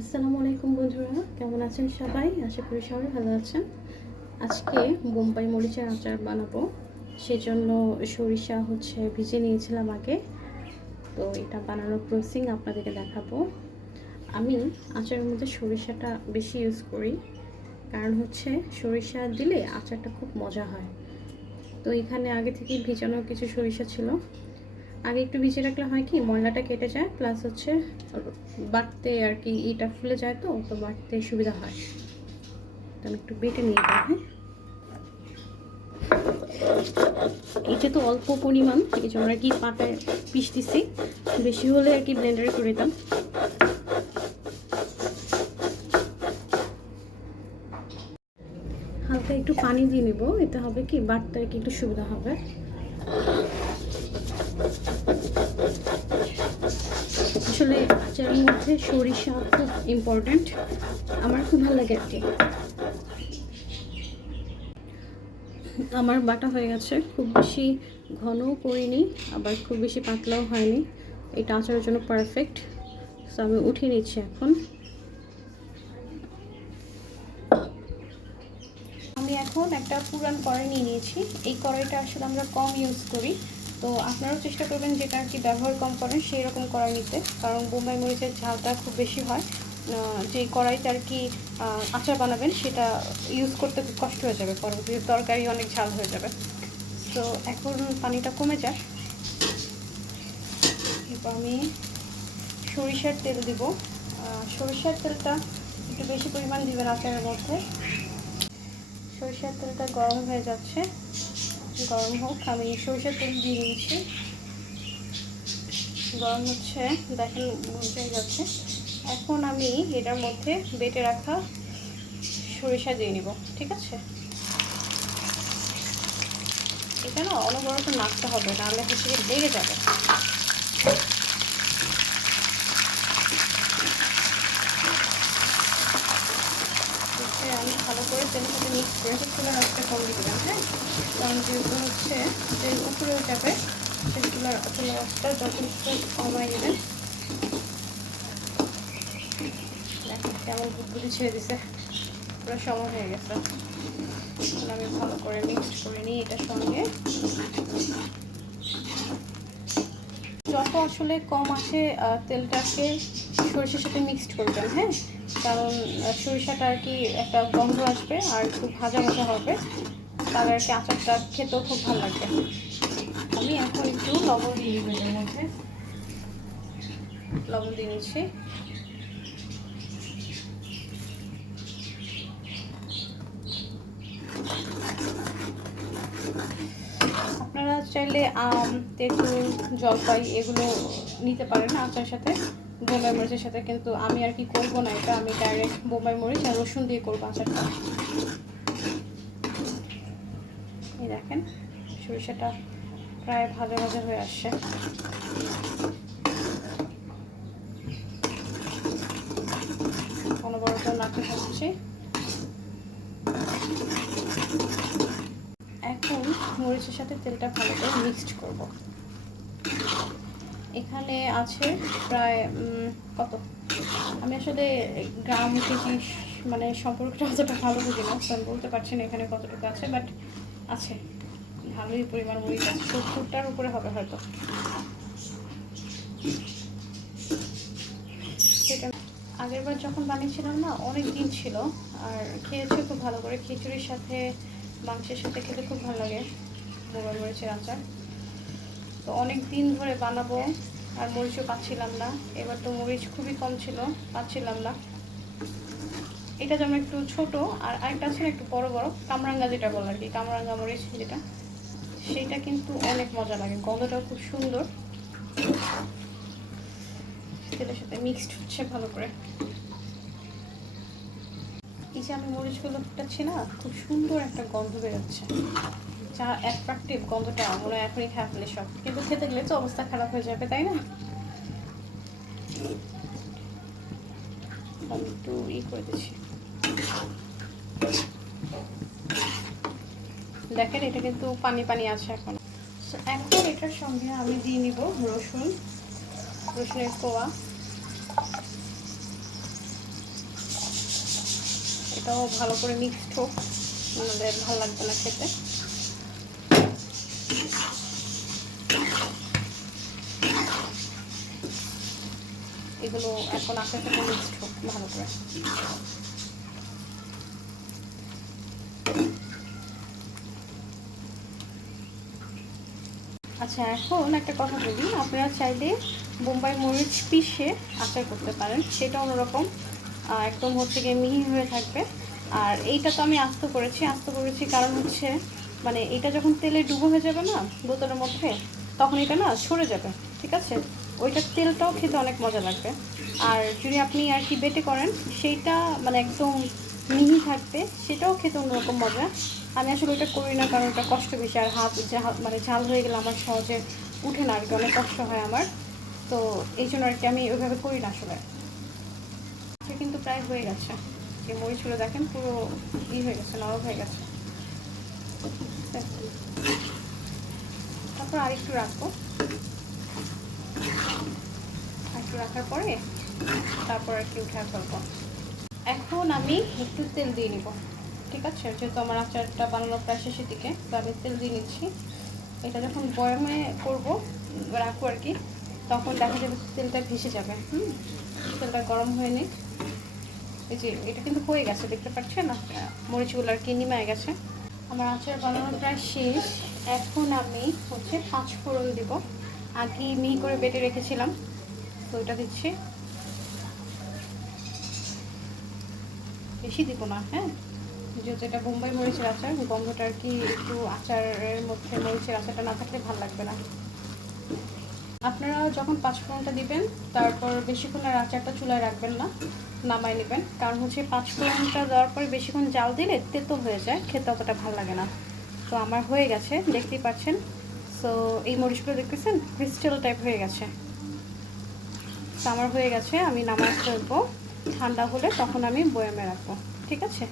আসসালামু আলাইকুম বন্ধুরা, কেমন আছেন সবাই? আশা করি সবাই ভালো আছেন। আজকে বোম্বাই মরিচের আচার বানাবো। সেজন্য সরিষা ভিজিয়ে নিয়েছিলাম আগে। তো এটা বানানোর প্রসেসিং আপনাদেরকে দেখাবো। আমি আচারের মধ্যে সরিষাটা বেশি ইউজ করি, কারণ সরিষা দিলে আচারটা খুব মজা হয়। তো এখানে আগে থেকেই ভিজানো কিছু সরিষা ছিল। আগে একটু ভিজিয়ে রাখলে হয় কি, ময়লাটা কেটে যায়, প্লাস বাটতে আর কি এটা ফুলে যায়, তো বাটতে সুবিধা হয়। তো আমি একটু বেটে নিয়ে যাই। হ্যাঁ, এটা তো অল্প পরিমাণ, এই জন্য আর কি পাটায় পিষতেছি। বেশি হলে আর কি ব্লেন্ডারে করে দিতাম। হালকা একটু পানি দিয়ে নেব, এতে হবে কি বাটতে আর কি একটু সুবিধা হবে। আসলে আচারের মধ্যে সরিষা খুব ইম্পর্ট্যান্ট, আমার খুব ভালো লাগে আর কি। আমার বাটা হয়ে গেছে, খুব বেশি ঘনও করিনি, আবার খুব বেশি পাতলাও হয়নি। এটা আচারের জন্য পারফেক্ট। সো আমি উঠিয়ে নিচ্ছি এখন। আমি এখন একটা পুরান কড়াই নিয়ে নিয়েছি। এই কড়াইটা আসলে আমরা কম ইউজ করি, তো আপনারাও চেষ্টা করবেন যেটা আর কি ব্যবহার কম করেন সেই রকম কড়াই নিতে, কারণ বোম্বাই মরিচের ঝালটা খুব বেশি হয়। যে কড়াইতে আর কি আচার বানাবেন সেটা ইউজ করতে খুব কষ্ট হয়ে যাবে, পরবর্তীতে তরকারি অনেক ঝাল হয়ে যাবে। তো এখন পানিটা কমে যায়, এরপর আমি সরিষার তেল দিব। সরিষার তেলটা একটু বেশি পরিমাণ দিবেন আচারের মধ্যে। সরিষার তেলটা গরম হয়ে যাচ্ছে, গরম হোক। আমি সরিষার তেল দিয়ে নিয়েছি, গরম হচ্ছে, দেখেন বুঝে যাচ্ছে। এখন আমি এটার মধ্যে বেটে রাখা সরিষা দিয়ে নিব। ঠিক আছে, এটা না অনবরত নাড়তে হবে, নাহলে লেগে যাবে। আমি ভালো করে তেলের সাথে মিক্স করে চুলার আঁচটা কম দিবেন। হ্যাঁ, কারণ যেহেতু তেল উপরেও যাবে, চুলার আঁচটা যথেষ্ট কমাই দেবেন। দেখেন কেমন বুদবুদি ছেড়ে দিছে, পুরো সময় হয়ে গেছে। আমি ভালো করে মিক্সড করে নিই এটার সঙ্গে। যত আসলে কম আসে তেলটাকে সরিষার সাথে মিক্সড করবেন। হ্যাঁ, কারণ সরিষাটা আর কি একটা গন্ধ আসবে আর খুব ভাজা ভাজা হবে, তাহলে আর কি আচারটা খেতেও খুব ভালো লাগবে। আমি এখন একটু লবণ দিয়ে দিব, এর মধ্যে লবণ দিয়ে নিচ্ছি। আপনারা চাইলে আম, তেঁতুল, জলপাই এগুলো নিতে পারেন আচারের সাথে, বোম্বাই মরিচের সাথে, কিন্তু আমি আর কি করবো না এটা। আমি ডাইরেক্ট বোম্বাই মরিচ আর রসুন দিয়ে করবো আচারটা। এই দেখেন সরিষাটা প্রায় ভাজা ভাজা হয়ে আসছে। অনবরত নাড়তে থাকছি। এখন মরিচের সাথে তেলটা ভালো করে মিক্সড করব। এখানে আছে প্রায় কত, আমি আসলে গ্রাম কেজি মানে সম্পর্কটা অতটা ভালো বুঝি না, আমি বলতে পারছি না এখানে কতটুকু আছে, বাট আছে ভালোই পরিমাণ মরিচ আছে, 70টার উপরে হবে হয়তো। সেটা আগের বার যখন বানিয়েছিলাম না, অনেক দিন ছিল, আর খেয়েছি খুব ভালো করে। খিচুড়ির সাথে, মাংসের সাথে খেতে খুব ভালো লাগে বোম্বাই মরিচের আচার। তো অনেক দিন ধরে বানাবো, আর মরিচও পাচ্ছিলাম না। এবার তো মরিচ খুবই কম ছিল, পাচ্ছিলাম না। এটা যেমন একটু ছোট, আর আরেকটা আছে একটু বড় বড়, কামরাঙ্গা যেটা বলে আর কি, কামরাঙ্গা মরিচ যেটা, সেটা কিন্তু অনেক মজা লাগে, গন্ধটাও খুব সুন্দর। তেলের সাথে মিক্সড হচ্ছে ভালো করে। এই যে আমি মরিচগুলো ফুটাচ্ছি না, খুব সুন্দর একটা গন্ধ বেরোচ্ছে, যা অ্যাট্রাকটিভ গন্ধটা, মনে হয় এখনই খেয়ে ফেলে সব, কিন্তু খেতে গেলে তো অবস্থা খারাপ হয়ে যাবে, তাই না? আমি একটু করে দিচ্ছি। দেখেন এটা কিন্তু পানি পানি আছে এখন। এখন এটার সঙ্গে আমি দিয়ে নিব রসুনের কোয়া। এটাও ভালো করে মিক্সড হোক, আমাদের ভালো লাগবে না খেতে। এগুলো এখন আস্তে আস্তে মিক্সড হোক ভালো করে। আচ্ছা, এখন একটা কথা বলি, আপনারা চাইলে বোম্বাই মরিচ পিষে আচার করতে পারেন, সেটা অন্যরকম, একদম হচ্ছে গিয়ে মিহি হয়ে থাকবে। আর এইটা তো আমি আস্ত করেছি কারণ হচ্ছে মানে এটা যখন তেলে ডুবো হয়ে যাবে না বোতলের মধ্যে, তখন এটা না সরে যাবে, ঠিক আছে? ওইটার তেলটাও খেতে অনেক মজা লাগবে। আর যদি আপনি আর কি বেটে করেন, সেইটা মানে একদম মিহি থাকবে, সেটাও খেতে অন্যরকম মজা। আমি আসলে ওইটা করি না কারণ ওটা কষ্ট বেশি, আর হাত মানে ঝাল হয়ে গেলে আমার সহজে উঠে না আর কি, অনেক কষ্ট হয় আমার। তো এই জন্য আর কি আমি ওইভাবে করি না আসলে। কিন্তু প্রায় হয়ে গেছে, যে মরিচগুলো দেখেন পুরো হয়ে গেছে, নরম হয়ে গেছে। তারপর আরেকটু রাখবো, একটু রাখার পরে তারপর আর কি উঠে ফেলবো। এখন আমি একটু তেল দিয়ে নিব, ঠিক আছে? যেহেতু আমার আচারটা বানানো প্রায় শেষের দিকে, তো আমি তেল দিয়ে নিচ্ছি। এটা যখন বয়ামে করবো রাখবো আর কি, তখন দেখা যাবে তেলটা ভেসে যাবে। তেলটা গরম হয়ে নিক। এই যে এটা কিন্তু হয়ে গেছে, দেখতে পাচ্ছেন না, মরিচগুলো আর কি নিমে গেছে। আমার আচার বানানো প্রায় শেষ। এখন আমি হচ্ছে 5 ফোড়ন দিব, আগে মিহি করে বেটে রেখেছিলাম, তো এটা দিচ্ছি। বেশি দিব না, হ্যাঁ, যেহেতু এটা বোম্বাই মরিচের আচার, গন্ধটা আর কি একটু আচারের মধ্যে মরিচের আচারটা না থাকলে ভালো লাগবে না। আপনারা যখন 5 ফোড়নটা দিবেন, তারপর বেশিক্ষণ আর আচারটা চুলায় রাখবেন না, নামাই নেবেন। কারণ হচ্ছে 5 ফোড়নটা দেওয়ার পরে বেশিক্ষণ জাল দিলে তেতো হয়ে যায়, খেতে অতটা ভালো লাগে না। তো আমার হয়ে গেছে, দেখতেই পাচ্ছেন। সো এই মরিচগুলো দেখতেছেন ক্রিস্টাল টাইপ হয়ে গেছে। তো আমার হয়ে গেছে, আমি নামাজ ফেলবো। ঠান্ডা হলে তখন আমি বয়ামে রাখবো, ঠিক আছে?